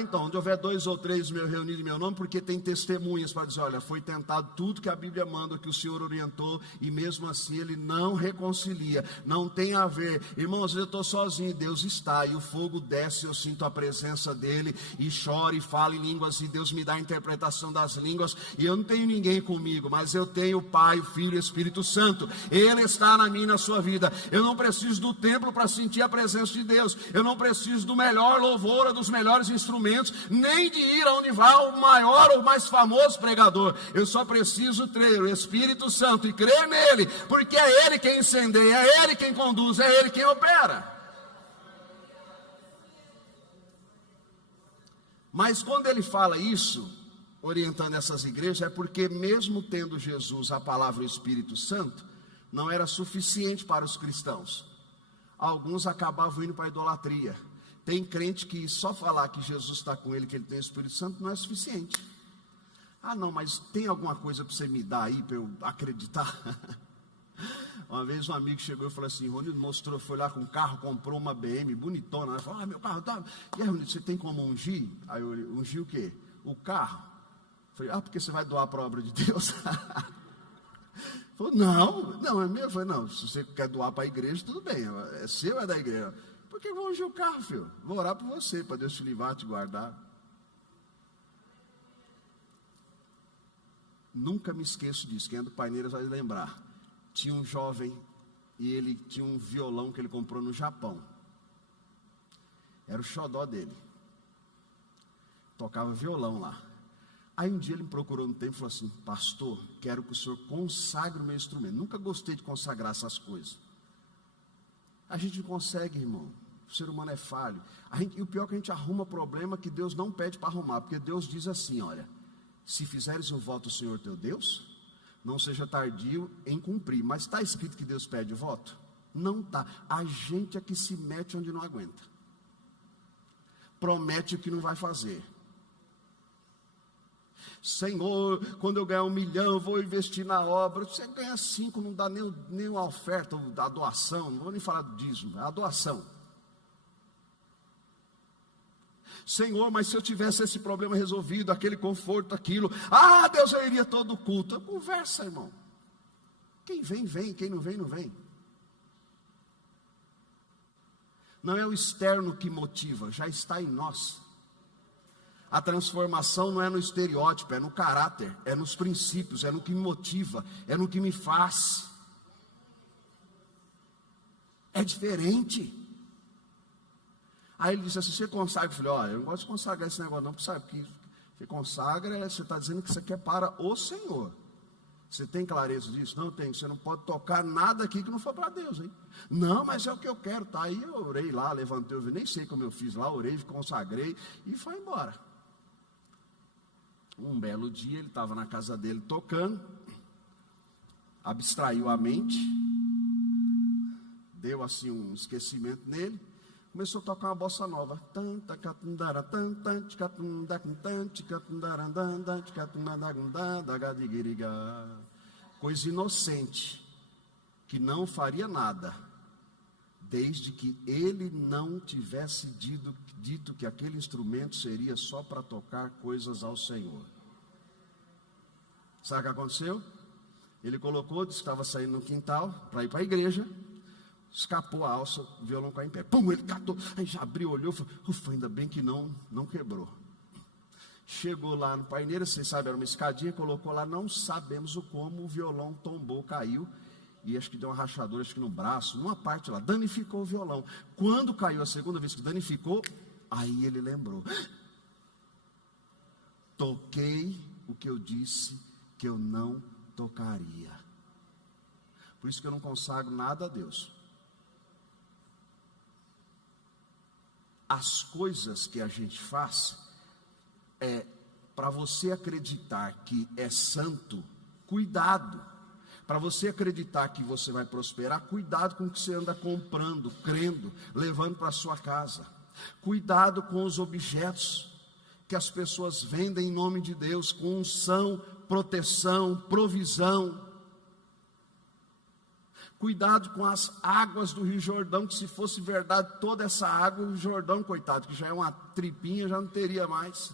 Então, onde houver 2 ou 3 reunidos em meu nome, porque tem testemunhas para dizer, olha, foi tentado tudo que a Bíblia manda, que o Senhor orientou, e mesmo assim ele não reconcilia, não tem a ver. Irmãos, às vezes eu estou sozinho, Deus está, e o fogo desce, eu sinto a presença dele, e choro, e falo em línguas, e Deus me dá a interpretação das línguas, e eu não tenho ninguém comigo, mas eu tenho o Pai, o Filho e o Espírito Santo. Ele está na minha e na sua vida. Eu não preciso do templo para sentir a presença de Deus, eu não preciso do melhor louvor ou dos melhores instrumentos, nem de ir aonde vai o maior ou mais famoso pregador. Eu só preciso ter o Espírito Santo e crer nele, porque é ele quem incendeia, é ele quem conduz, é ele quem opera. Mas quando ele fala isso, orientando essas igrejas, é porque mesmo tendo Jesus a palavra e o Espírito Santo, não era suficiente para os cristãos. Alguns acabavam indo para a idolatria. Tem crente que só falar que Jesus está com ele, que ele tem o Espírito Santo, não é suficiente. Não, mas tem alguma coisa para você me dar aí, para eu acreditar? Uma vez um amigo chegou e falou assim, Ronildo mostrou, foi lá com um carro, comprou uma BM bonitona. Ele falou, meu carro tá... E aí, Ronildo, você tem como ungir? Aí eu, ungir o quê? O carro. Eu falei, porque você vai doar para a obra de Deus? Falou, não é meu. Eu falei, não, se você quer doar para a igreja, tudo bem, é seu, é da igreja. Por que eu vou ungir o carro, filho? Vou orar por você, para Deus te livrar, te guardar. Nunca me esqueço disso, quem é do Paineiras vai lembrar. Tinha um jovem, e ele tinha um violão que ele comprou no Japão. Era o xodó dele. Tocava violão lá. Aí um dia ele me procurou no templo e falou assim, pastor, quero que o senhor consagre o meu instrumento. Nunca gostei de consagrar essas coisas. A gente não consegue, irmão. O ser humano é falho. E o pior é que a gente arruma problema que Deus não pede para arrumar. Porque Deus diz assim, olha, se fizeres o voto ao Senhor teu Deus, não seja tardio em cumprir. Mas está escrito que Deus pede o voto? Não está. A gente é que se mete onde não aguenta. Promete o que não vai fazer. Senhor, quando eu ganhar 1 milhão, eu vou investir na obra. Você ganha 5, não dá nem uma oferta, a doação, não vou nem falar do dízimo, é a doação. Senhor, mas se eu tivesse esse problema resolvido, aquele conforto, aquilo, Deus, eu iria todo culto. Conversa, irmão. Quem vem, vem, quem não vem, não vem. Não é o externo que motiva, já está em nós. A transformação não é no estereótipo, é no caráter, é nos princípios, é no que me motiva, é no que me faz. É diferente. Aí ele disse assim, você consagra? Eu falei, olha, eu não gosto de consagrar esse negócio não, porque sabe que você consagra, você está dizendo que isso aqui é para o Senhor. Você tem clareza disso? Não tenho, você não pode tocar nada aqui que não for para Deus, hein? Não, mas é o que eu quero, tá? Aí eu orei lá, levantei, eu nem sei como eu fiz lá, orei, consagrei e foi embora. Um belo dia, ele estava na casa dele tocando, abstraiu a mente, deu assim um esquecimento nele, começou a tocar uma bossa nova. Coisa inocente, que não faria nada, desde que ele não tivesse dito que aquele instrumento seria só para tocar coisas ao Senhor. Sabe o que aconteceu? Ele colocou, disse que estava saindo no quintal para ir para a igreja, escapou a alça, o violão caiu em pé, pum, ele catou, aí já abriu, olhou, falou, ufa, ainda bem que não quebrou. Chegou lá no Paineiras, vocês sabem, era uma escadinha, colocou lá, não sabemos o como, o violão tombou, caiu, e acho que deu uma rachadura, acho que no braço, numa parte lá, danificou o violão. Quando caiu a segunda vez que danificou, aí ele lembrou, toquei o que eu disse que eu não tocaria. Por isso que eu não consagro nada a Deus. As coisas que a gente faz para você acreditar que é santo, cuidado. Para você acreditar que você vai prosperar, cuidado com o que você anda comprando, crendo, levando para a sua casa. Cuidado com os objetos que as pessoas vendem em nome de Deus, com unção, proteção, provisão. Cuidado com as águas do Rio Jordão, que se fosse verdade toda essa água, o Jordão, coitado, que já é uma tripinha, já não teria mais.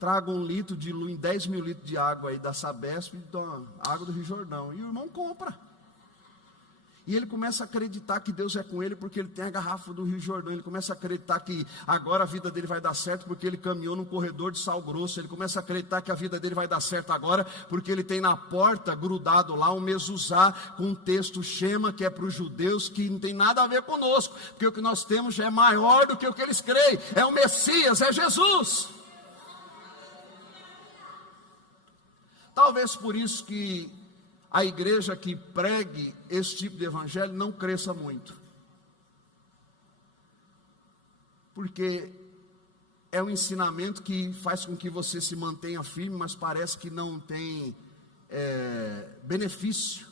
Traga 1 litro de luz, 10 mil litros de água aí da Sabesp, da água do Rio Jordão. E o irmão compra. E ele começa a acreditar que Deus é com ele porque ele tem a garrafa do Rio Jordão. Ele começa a acreditar que agora a vida dele vai dar certo porque ele caminhou num corredor de sal grosso. Ele começa a acreditar que a vida dele vai dar certo agora porque ele tem na porta grudado lá um mezuzá com um texto Shema, que é para os judeus, que não tem nada a ver conosco, porque o que nós temos já é maior do que o que eles creem. É o Messias, é Jesus. Talvez por isso que a igreja que pregue esse tipo de evangelho não cresça muito. Porque é um ensinamento que faz com que você se mantenha firme, mas parece que não tem benefício.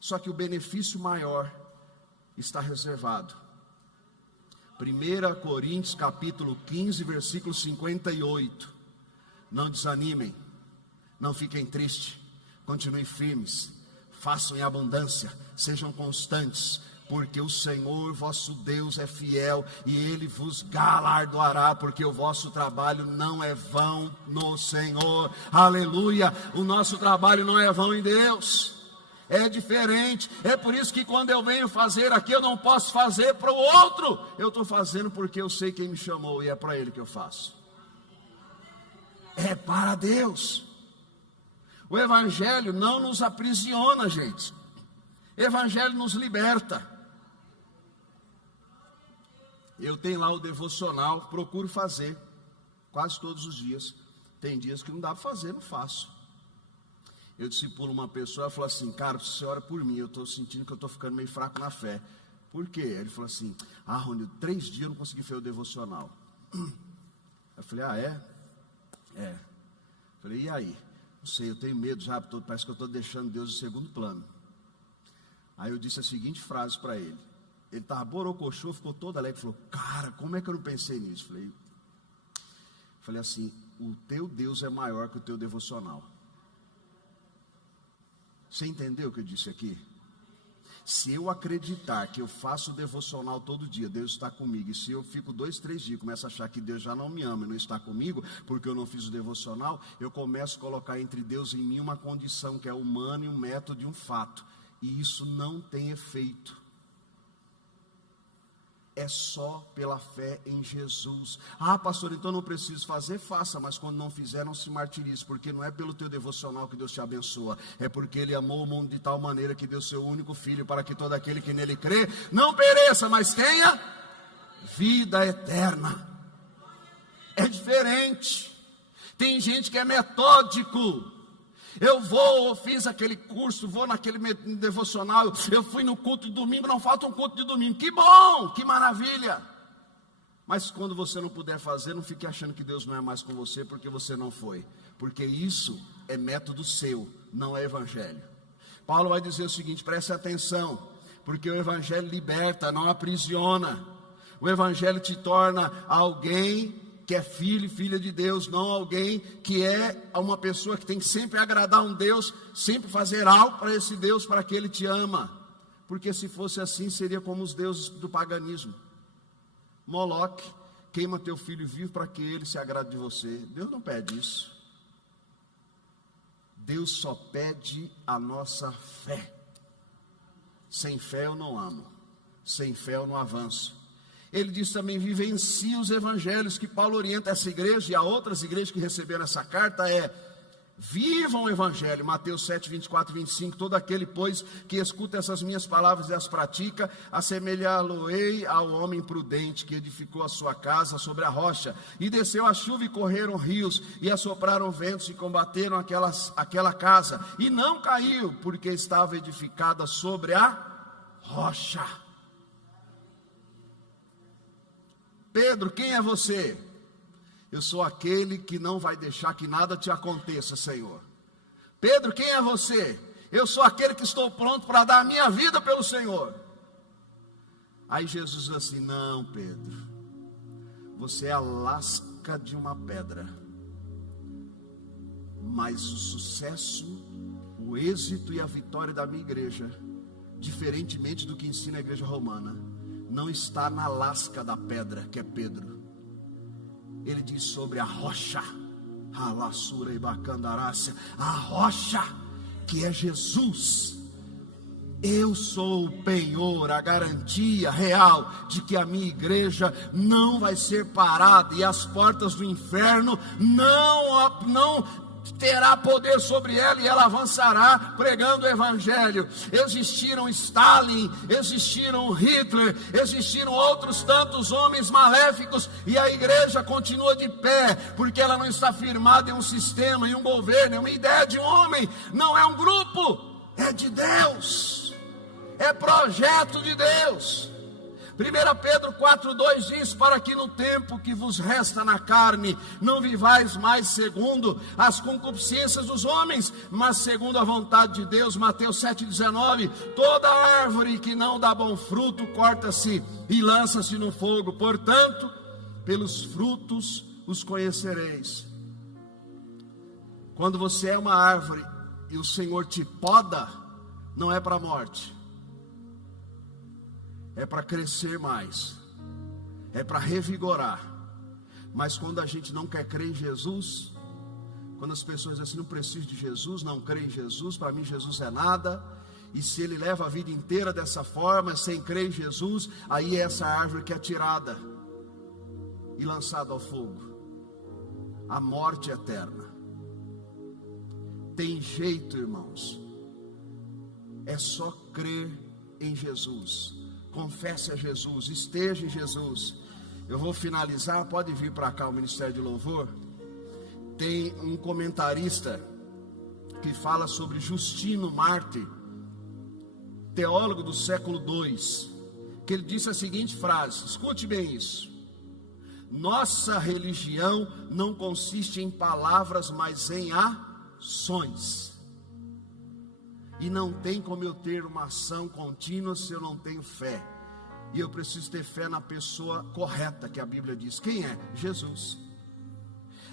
Só que o benefício maior está reservado. 1 Coríntios capítulo 15, versículo 58. Não desanimem, não fiquem tristes. Continuem firmes, façam em abundância, sejam constantes, porque o Senhor vosso Deus é fiel e Ele vos galardoará, porque o vosso trabalho não é vão no Senhor. Aleluia! O nosso trabalho não é vão em Deus. É diferente. É por isso que quando eu venho fazer aqui, eu não posso fazer para o outro. Eu estou fazendo porque eu sei quem me chamou e é para Ele que eu faço. É para Deus. O Evangelho não nos aprisiona, gente. O Evangelho nos liberta. Eu tenho lá o devocional, procuro fazer quase todos os dias. Tem dias que não dá para fazer, não faço. Eu discipulo uma pessoa, ela falou assim: cara, você ora por mim, eu estou sentindo que eu estou ficando meio fraco na fé. Por quê? Ele falou assim: Rony, 3 dias eu não consegui fazer o devocional. Eu falei: é? Eu falei: e aí? Não sei, eu tenho medo já, parece que eu estou deixando Deus em segundo plano. Aí eu disse a seguinte frase para ele. Ele estava borocochô, ficou todo alegre, falou: cara, como é que eu não pensei nisso? Falei assim: o teu Deus é maior que o teu devocional. Você entendeu o que eu disse aqui? Se eu acreditar que eu faço o devocional todo dia, Deus está comigo, e se eu fico 2, 3 dias, começo a achar que Deus já não me ama e não está comigo, porque eu não fiz o devocional, eu começo a colocar entre Deus e mim uma condição que é humana e um método e um fato, e isso não tem efeito. É só pela fé em Jesus. Ah, pastor, então não preciso fazer? Faça, mas quando não fizer, não se martirize, porque não é pelo teu devocional que Deus te abençoa, é porque Ele amou o mundo de tal maneira que deu seu único Filho, para que todo aquele que nele crê, não pereça, mas tenha vida eterna. É diferente. Tem gente que é metódico. Eu fiz aquele curso, vou naquele devocional, eu fui no culto de domingo, não falta um culto de domingo, que bom, que maravilha. Mas quando você não puder fazer, não fique achando que Deus não é mais com você, porque você não foi, porque isso é método seu, não é evangelho. Paulo vai dizer o seguinte, preste atenção, porque o evangelho liberta, não aprisiona. O evangelho te torna alguém que é filho e filha de Deus, não alguém que é uma pessoa que tem que sempre agradar um Deus, sempre fazer algo para esse Deus, para que Ele te ama, porque se fosse assim, seria como os deuses do paganismo. Moloque, queima teu filho vivo para que ele se agrade de você. Deus não pede isso. Deus só pede a nossa fé. Sem fé eu não amo, sem fé eu não avanço. Ele diz também: vivencie os evangelhos, que Paulo orienta essa igreja e a outras igrejas que receberam essa carta, vivam o evangelho. Mateus 7, 24 e 25, todo aquele, pois, que escuta essas minhas palavras e as pratica, assemelhá-lo-ei ao homem prudente, que edificou a sua casa sobre a rocha, e desceu a chuva e correram rios, e assopraram ventos e combateram aquela casa, e não caiu, porque estava edificada sobre a rocha. Pedro, quem é você? Eu sou aquele que não vai deixar que nada te aconteça, Senhor. Pedro, quem é você? Eu sou aquele que estou pronto para dar a minha vida pelo Senhor. Aí Jesus diz assim: não, Pedro, você é a lasca de uma pedra, Mas o sucesso, o êxito e a vitória da minha igreja, diferentemente do que ensina a igreja romana, não está na lasca da pedra, que é Pedro. Ele diz sobre a rocha, Halassura e Bacandarácia, a rocha que é Jesus. Eu sou o penhor, a garantia real de que a minha igreja não vai ser parada e as portas do inferno não terá poder sobre ela, e ela avançará pregando o evangelho. Existiram Stalin, existiram Hitler, existiram outros tantos homens maléficos, e a igreja continua de pé, porque ela não está firmada em um sistema, em um governo, em uma ideia de um homem. Não é um grupo, é de Deus, é projeto de Deus. 1 Pedro 4,2 diz: para que no tempo que vos resta na carne, não vivais mais segundo as concupiscências dos homens, mas segundo a vontade de Deus. Mateus 7,19: toda árvore que não dá bom fruto, corta-se e lança-se no fogo. Portanto, pelos frutos os conhecereis. Quando você é uma árvore e o Senhor te poda, não é para a morte, é para crescer mais, é para revigorar. Mas quando a gente não quer crer em Jesus, quando as pessoas dizem assim: não preciso de Jesus, não creio em Jesus, para mim Jesus é nada, e se ele leva a vida inteira dessa forma, sem crer em Jesus, aí é essa árvore que é tirada e lançada ao fogo, a morte eterna. Tem jeito, irmãos, é só crer em Jesus. Confesse a Jesus, esteja em Jesus. Eu vou finalizar, pode vir para cá o Ministério de Louvor. Tem um comentarista que fala sobre Justino Mártir, teólogo do século II, que ele disse a seguinte frase, escute bem isso: nossa religião não consiste em palavras, mas em ações. E não tem como eu ter uma ação contínua se eu não tenho fé. E eu preciso ter fé na pessoa correta, que a Bíblia diz. Quem é? Jesus.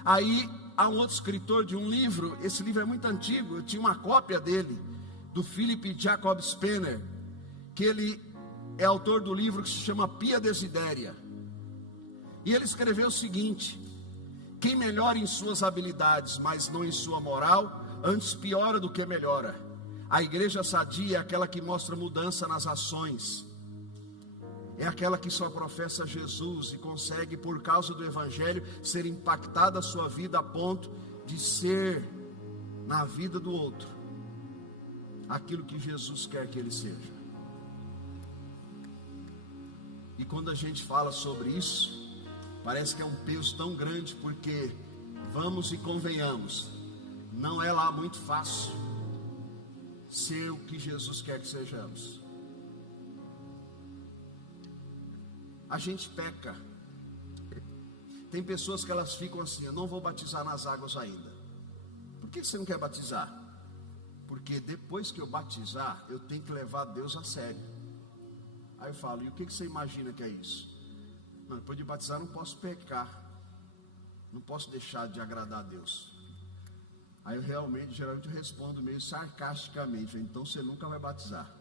Aí há um outro escritor de um livro, esse livro é muito antigo, eu tinha uma cópia dele, do Philip Jacob Spener, que ele é autor do livro que se chama Pia Desidéria. E ele escreveu o seguinte: quem melhora em suas habilidades, mas não em sua moral, antes piora do que melhora. A igreja sadia é aquela que mostra mudança nas ações, é aquela que só professa Jesus e consegue, por causa do evangelho, ser impactada a sua vida a ponto de ser, na vida do outro, aquilo que Jesus quer que ele seja. E quando a gente fala sobre isso, parece que é um peso tão grande, porque, vamos e convenhamos, não é lá muito fácil ser o que Jesus quer que sejamos. A gente peca. Tem pessoas que elas ficam assim: eu não vou batizar nas águas ainda. Por que você não quer batizar? Porque depois que eu batizar, eu tenho que levar Deus a sério. Aí eu falo: e o que você imagina que é isso? Não, depois de batizar não posso pecar, não posso deixar de agradar a Deus. Aí eu geralmente eu respondo meio sarcasticamente: então você nunca vai batizar.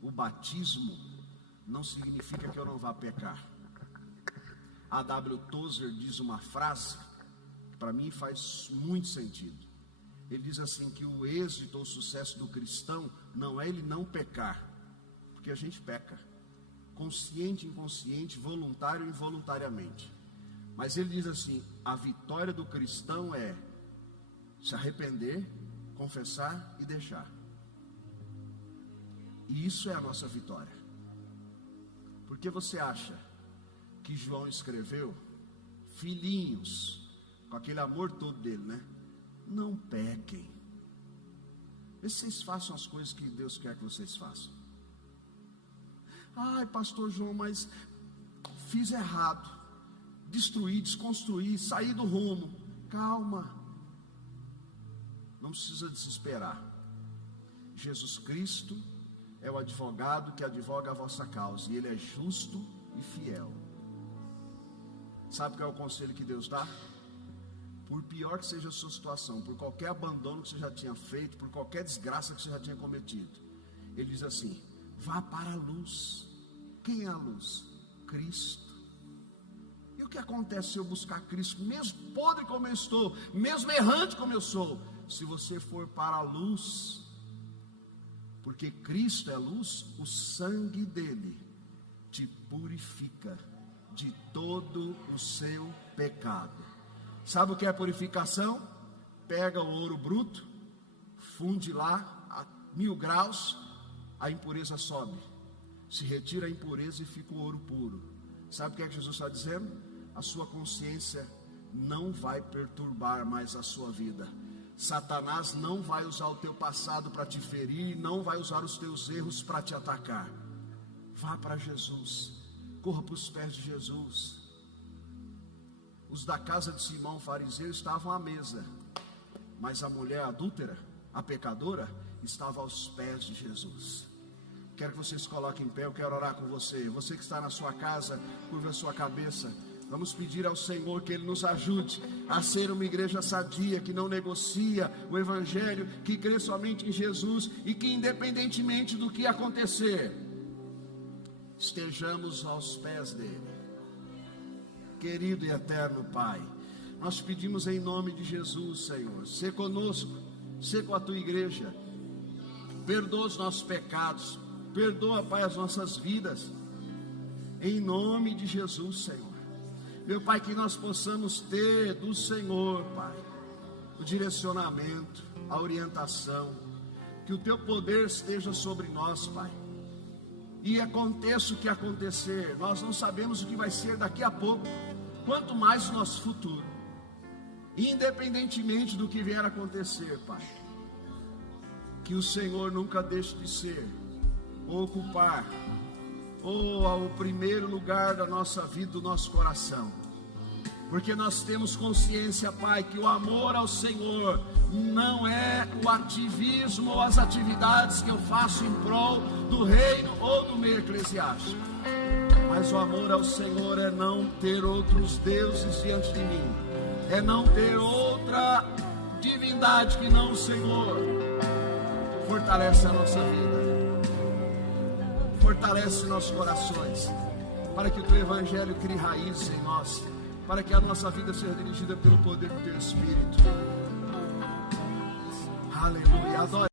O batismo não significa que eu não vá pecar. A W. Tozer diz uma frase que para mim faz muito sentido. Ele diz assim, que o êxito ou sucesso do cristão não é ele não pecar, porque a gente peca, consciente, inconsciente, voluntário e involuntariamente. Mas ele diz assim: a vitória do cristão é se arrepender, confessar e deixar. E isso é a nossa vitória. Porque você acha que João escreveu: filhinhos, com aquele amor todo dele, né? Não pequem. Vê se vocês façam as coisas que Deus quer que vocês façam. Ai, pastor João, mas fiz errado, destruí, desconstruí, saí do rumo. Calma, não precisa desesperar. Jesus Cristo é o advogado que advoga a vossa causa, e Ele é justo e fiel. Sabe qual é o conselho que Deus dá? Por pior que seja a sua situação, por qualquer abandono que você já tinha feito, por qualquer desgraça que você já tinha cometido, Ele diz assim: vá para a luz. Quem é a luz? Cristo. E o que acontece se eu buscar Cristo, mesmo podre como eu estou, mesmo errante como eu sou? Se você for para a luz, porque Cristo é a luz, o sangue dele te purifica de todo o seu pecado. Sabe o que é purificação? Pega o ouro bruto, funde lá a 1000 graus, a impureza sobe, se retira a impureza e fica o ouro puro. Sabe o que é que Jesus está dizendo? A sua consciência não vai perturbar mais a sua vida. Satanás não vai usar o teu passado para te ferir, não vai usar os teus erros para te atacar. Vá para Jesus, corra para os pés de Jesus. Os da casa de Simão fariseu estavam à mesa, mas a mulher adúltera, a pecadora, estava aos pés de Jesus. Quero que vocês se coloquem em pé, eu quero orar com você. Você que está na sua casa, curva a sua cabeça. Vamos pedir ao Senhor que Ele nos ajude a ser uma igreja sadia, que não negocia o Evangelho, que crê somente em Jesus e que, independentemente do que acontecer, estejamos aos pés dEle. Querido e eterno Pai, nós pedimos em nome de Jesus, Senhor, sê conosco, sê com a Tua igreja, perdoa os nossos pecados, perdoa, Pai, as nossas vidas, em nome de Jesus, Senhor. Meu Pai, que nós possamos ter do Senhor, Pai, o direcionamento, a orientação, que o Teu poder esteja sobre nós, Pai, e aconteça o que acontecer, nós não sabemos o que vai ser daqui a pouco, quanto mais o nosso futuro, independentemente do que vier a acontecer, Pai, que o Senhor nunca deixe de ser, ou ocupar, ou ao primeiro lugar da nossa vida, do nosso coração, porque nós temos consciência, Pai, que o amor ao Senhor não é o ativismo ou as atividades que eu faço em prol do reino ou do meio eclesiástico, mas o amor ao Senhor é não ter outros deuses diante de mim, é não ter outra divindade que não o Senhor. Fortalece a nossa vida, fortalece nossos corações, para que o Teu Evangelho crie raízes em nós, para que a nossa vida seja dirigida pelo poder do Teu Espírito. Aleluia. Adore.